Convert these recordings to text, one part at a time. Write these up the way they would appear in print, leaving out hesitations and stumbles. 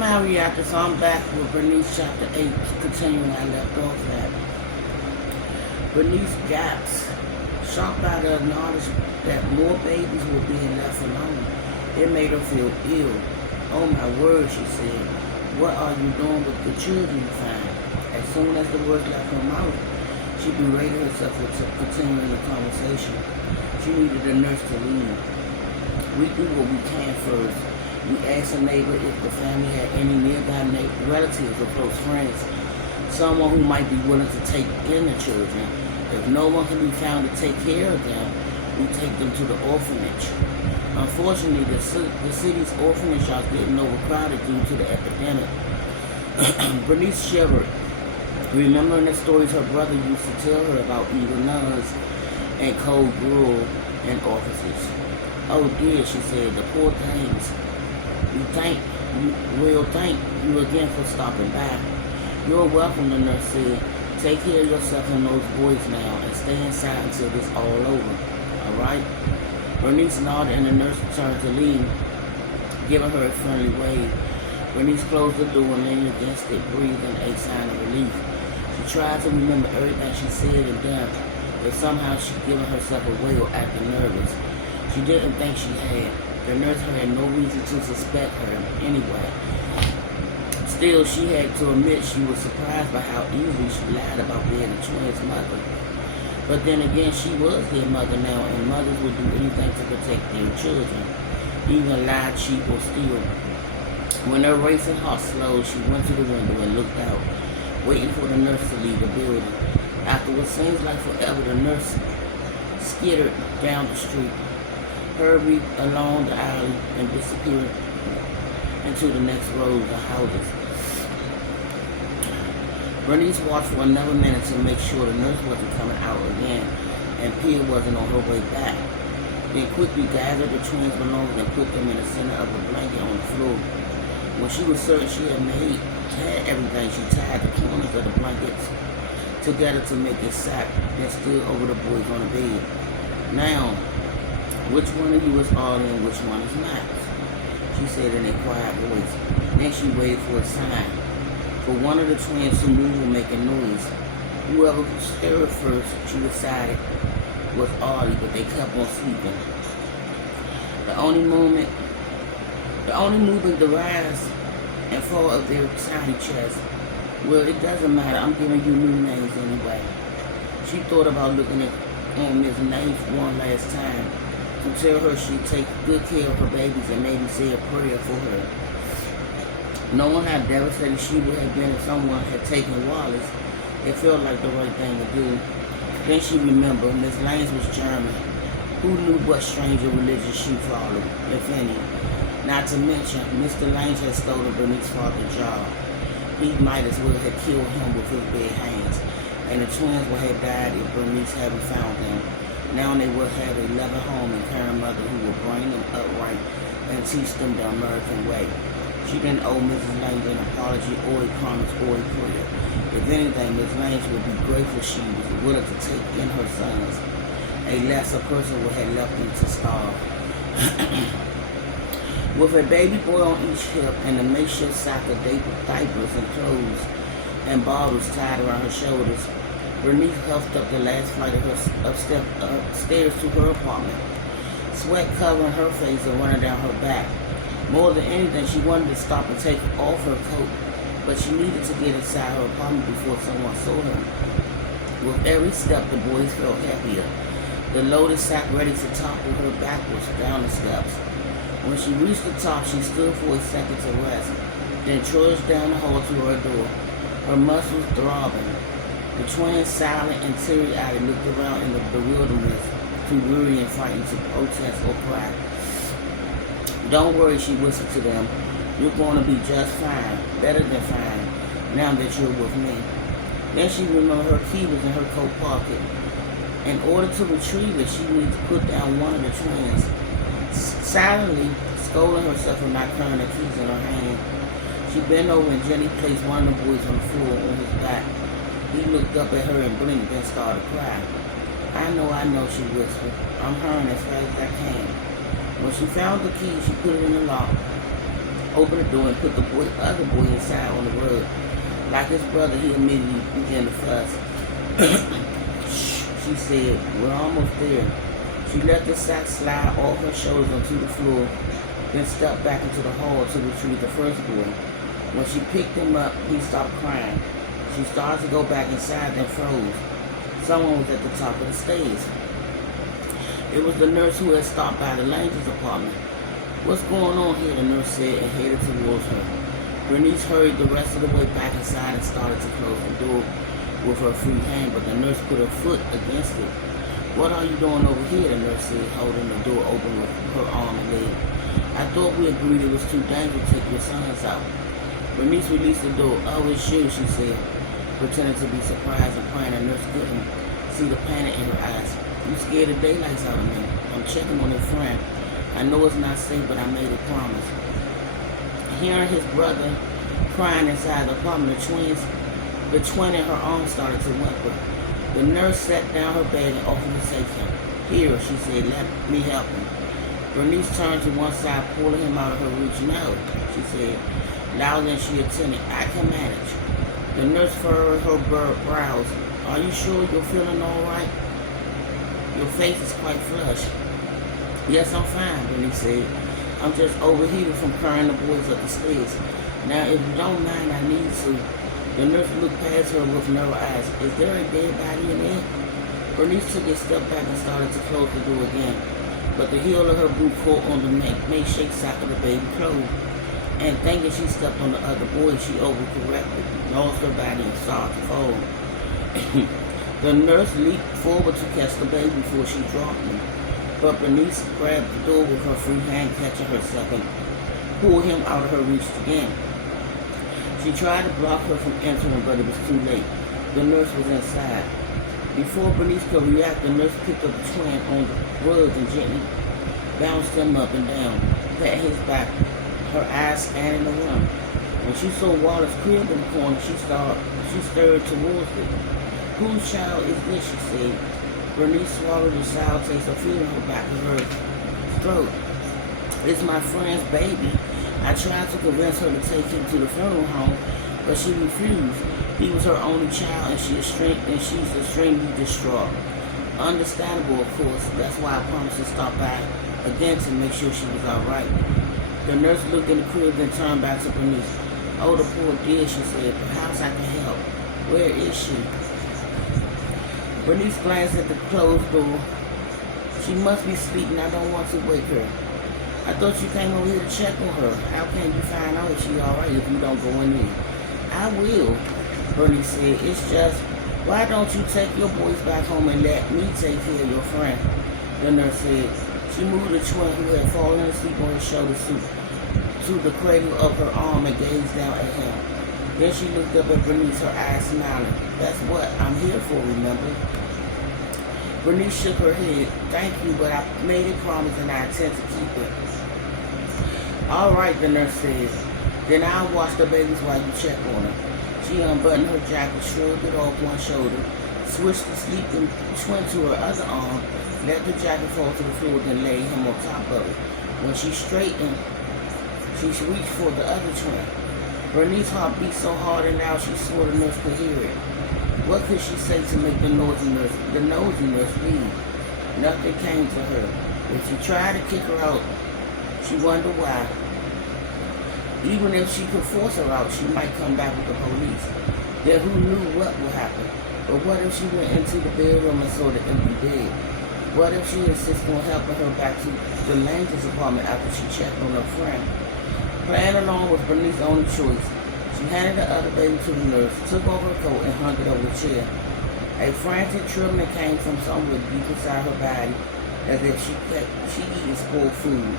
Reactor, so I'm back with Bernice chapter 8, continuing where I left off at. Bernice gaps, shocked by the acknowledgement that more babies were being left alone. It made her feel ill. Oh my word, she said. What are you doing with the children you find? As soon as the words left her mouth, she berated herself for continuing the conversation. She needed a nurse to leave. We do what we can first. We asked a neighbor if the family had any nearby relatives or close friends, someone who might be willing to take in the children. If no one can be found to take care of them, we take them to the orphanage. Unfortunately, the city's orphanage are getting overcrowded due to the epidemic. Bernice shivered, remembering the stories her brother used to tell her about evil nuns and cold gruel and offices. Oh dear, she said, the poor things. We'll thank you again for stopping by. You're welcome, the nurse said. Take care of yourself and those boys now and stay inside until this all over. All right? Bernice nodded and the nurse turned to leave, giving her a friendly wave. Bernice closed the door and leaned against it, breathing a sign of relief. She tried to remember everything she said and done, but somehow she'd given herself away or acted nervous. She didn't think she had. The nurse had no reason to suspect her anyway. Still, she had to admit she was surprised by how easily she lied about being a twin's mother. But then again, she was their mother now, and mothers would do anything to protect their children, even lie, cheat, or steal. When her racing heart slowed, she went to the window and looked out, waiting for the nurse to leave the building. After what seems like forever, the nurse skittered down the street, hurried along the alley, and disappeared into the next rows of houses. Bernice watched for another minute to make sure the nurse wasn't coming out again and Pia wasn't on her way back. Then quickly gathered the twins' belongings and put them in the center of a blanket on the floor. When she was certain she had everything, she tied the corners of the blankets together to make a sack, then stood over the boys on the bed. Now, which one of you is all in, which one is not? She said in a quiet voice. Then she waited for a sign. For one of the twins to move or make a noise. Whoever stirred first, she decided, was Arlie, but they kept on sleeping. The only movement, the rise and fall of their tiny chest. Well, it doesn't matter. I'm giving you new names anyway. She thought about looking at Miss Naif one last time, to tell her she'd take good care of her babies and maybe say a prayer for her. Knowing how devastated she would have been if someone had taken Wallace, it felt like the right thing to do. Then she remembered Miss Lanes was German. Who knew what stranger religion she followed, if any? Not to mention, Mr. Lanes had stolen Bernice's father's job. He might as well have killed him with his bare hands, and the twins would have died if Bernice hadn't found them. Now they would have a loving home and caring mother who would bring them upright and teach them the American way. She didn't owe Mrs. Lange an apology or a promise or a prayer. If anything, Miss Lange would be grateful she was willing to take in her sons. A lesser person would have left them to starve. With a baby boy on each hip and a makeshift sack of diapers and clothes and bottles tied around her shoulders, Bernice huffed up the last flight of her upstairs to her apartment, sweat covering her face and running down her back. More than anything, she wanted to stop and take off her coat, but she needed to get inside her apartment before someone saw her. With every step, the boys felt happier, the loaded sack ready to topple her backwards down the steps. When she reached the top, she stood for a second to rest, then trudged down the hall to her door, her muscles throbbing. The twins, silent and teary-eyed, looked around in the bewilderment, too weary and frightened to protest or cry. Don't worry, she whispered to them. You're going to be just fine, better than fine, now that you're with me. Then she remembered her key was in her coat pocket. In order to retrieve it, she needed to put down one of the twins. Silently, scolding herself for not carrying the keys in her hand, she bent over and gently placed one of the boys on the floor on his back. He looked up at her and blinked and started crying. I know, she whispered. I'm hurrying as fast as I can. When she found the key, she put it in the lock, opened the door and put the other boy inside on the rug. Like his brother, he immediately began to fuss. She said, "We're almost there." She let the sack slide off her shoulders onto the floor, then stepped back into the hall to retrieve the first boy. When she picked him up, he stopped crying. She started to go back inside, then froze. Someone was at the top of the stairs. It was the nurse who had stopped by the Langer's apartment. "What's going on here?" the nurse said and headed towards her. Bernice hurried the rest of the way back inside and started to close the door with her free hand, but the nurse put her foot against it. "What are you doing over here?" the nurse said, holding the door open with her arm and leg. "I thought we agreed it was too dangerous to take your sons out." Bernice released the door. "Oh, it's you," she said, pretending to be surprised and crying. The nurse couldn't see the panic in her eyes. "You scared the daylights out of me. I'm checking on your friend. I know it's not safe, but I made a promise." Hearing his brother crying inside the apartment, the twin in her arms started to whimper. The nurse set down her bag and offered to take him. "Here," she said, "let me help him." Bernice turned to one side, pulling him out of her reach. "No," she said, louder than she intended. "I can manage." The nurse furrowed her brows. "Are you sure you're feeling all right? Your face is quite flushed." "Yes, I'm fine," Bernice said. "I'm just overheated from carrying the boys up the stairs. Now, if you don't mind, I need to." The nurse looked past her with narrow eyes. "Is there a dead body in there?" Bernice took a step back and started to close the door again, but the heel of her boot caught on the makeshift sack of the baby clothes. And thinking she stepped on the other boy, she overcorrected, lost her body, and started to fall. The nurse leaped forward to catch the baby before she dropped him, but Bernice grabbed the door with her free hand, catching herself and pulled him out of her reach again. She tried to block her from entering, but it was too late. The nurse was inside. Before Bernice could react, the nurse picked up the twin on the rug and gently bounced him up and down, pat his back, her eyes scanning the room. When she saw Wallace's crib in the corner, she stirred towards it. "Whose child is this?" she said. Bernice swallowed a sour taste of fear in her back of her throat. "It's my friend's baby. I tried to convince her to take him to the funeral home, but she refused. He was her only child, and she's extremely distraught." Understandable, of course. That's why I promised to stop by again to make sure she was all right. The nurse looked in the crib and turned back to Bernice. "Oh, the poor dear," she said. "Perhaps I can help. Where is she?" Bernice glanced at the closed door. "She must be sleeping. I don't want to wake her." "I thought you came over here to check on her. How can you find out if she's all right if you don't go in there?" "I will," Bernice said. "It's just, why don't you take your boys back home and let me take care of your friend?" The nurse said. She moved the twin who had fallen asleep on his shoulder to the cradle of her arm and gazed down at him. Then she looked up at Bernice, her eyes smiling. "That's what I'm here for, remember?" Bernice shook her head. "Thank you, but I made a promise and I intend to keep it." "All right," the nurse said. "Then I'll watch the babies while you check on her." She unbuttoned her jacket, shrugged it off one shoulder, switched the sleeping twin to her other arm, let the jacket fall to the floor, then laid him on top of it. When she straightened, she reached for the other twin. Bernice's heart beat so hard and loud she swore the nurse could hear it. What could she say to make the nosy nurse leave? Nothing came to her. If she tried to kick her out, she wondered why. Even if she could force her out, she might come back with the police. Then who knew what would happen? But what if she went into the bedroom and saw the empty bed? What if she insisted on helping her back to the Langer's apartment after she checked on her friend? Playing along was Bernice's only choice. She handed the other baby to the nurse, took off her coat, and hung it over the chair. A frantic trembling came from somewhere deep inside her body, as if she eating spoiled food.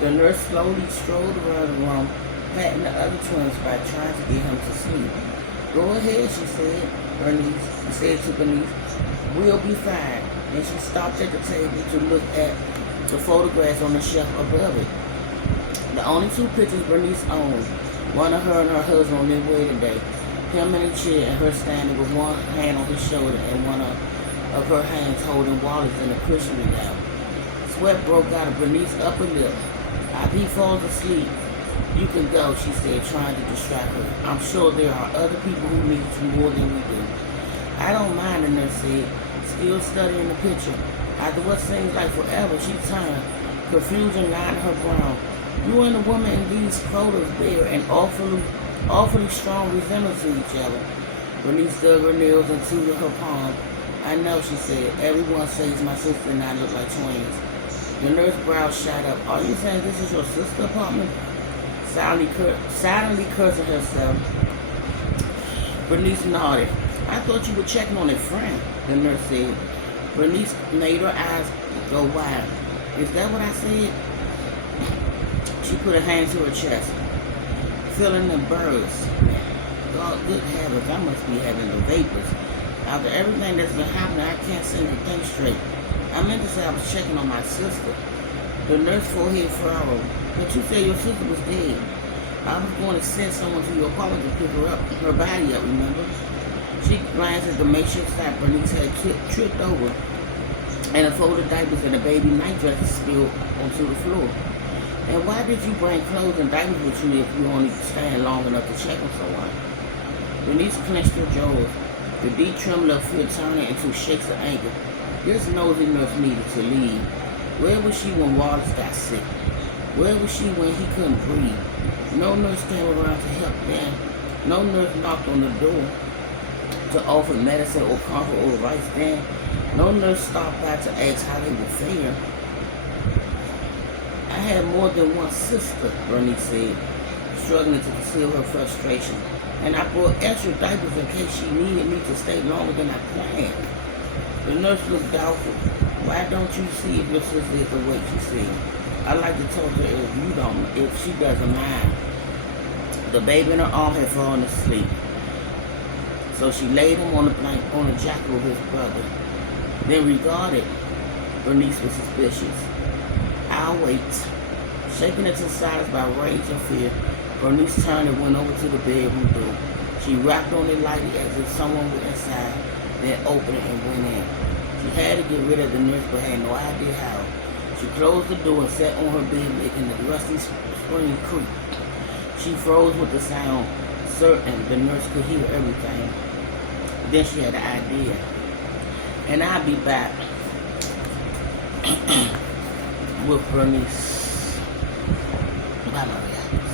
The nurse slowly strolled around the room, patting the other twin's back, trying to get him to sleep. "Go ahead," she said to Bernice. "We'll be fine." And she stopped at the table to look at the photographs on the shelf above it. The only two pictures Bernice owned, one of her and her husband on their wedding day, him in a chair and her standing with one hand on his shoulder and one of her hands holding Wallace in a cushion down. Sweat broke out of Bernice's upper lip. After he falls asleep, You can go, she said, trying to distract her. I'm sure there are other people who need you more than we do. I don't mind, the nurse said, still studying the picture. After what seems like forever, she turned. Confusion lined her brow. You and the woman in these photos bear an awfully strong resemblance to each other. Bernice dug her nails into her palm. I know, she said. Everyone says my sister and I look like twins. The nurse's brow shot up. Are you saying this is your sister's apartment? Silently cursing herself, Bernice nodded. I thought you were checking on a friend, the nurse said. Bernice made her eyes go wide. Is that what I said? She put her hand to her chest, feeling the burrs. God, good heavens, I must be having the vapors. After everything that's been happening, I can't seem to think straight. I meant to say I was checking on my sister. The nurse's forehead furrowed. But you said your sister was dead. I was going to send someone to your apartment to pick her body up, remember? She glanced at the makeshift side Bernice had tripped over, and a fold of diapers and a baby nightdress spilled onto the floor. And why did you bring clothes and diapers with you if you only stand long enough to check on someone? Bernice clenched her jaws, the deep tremble of fear turning into shakes of anger. This nosy nurse needed to leave. Where was she when Wallace got sick? Where was she when he couldn't breathe? No nurse came around to help them. No nurse knocked on the door to offer medicine or comfort or advice then. No nurse stopped by to ask how they were faring. I had more than one sister, Bernice said, struggling to conceal her frustration. And I brought extra diapers in case she needed me to stay longer than I planned. The nurse looked doubtful. Why don't you see if your sister is awake, she said. I'd like to talk to her if she doesn't mind. The baby in her arm had fallen asleep. So she laid him on the jacket with his brother. Then regarded Bernice with suspicious. I'll wait. Shaken into silence by rage and fear, Bernice turned and went over to the bedroom door. She rapped on it lightly as if someone was inside, then opened it and went in. She had to get rid of the nurse but had no idea how. She closed the door and sat on her bed making the rusty spring creak. She froze with the sound, certain the nurse could hear everything. Then she had an idea. And I'll be back with Bernice. Bye, Maria.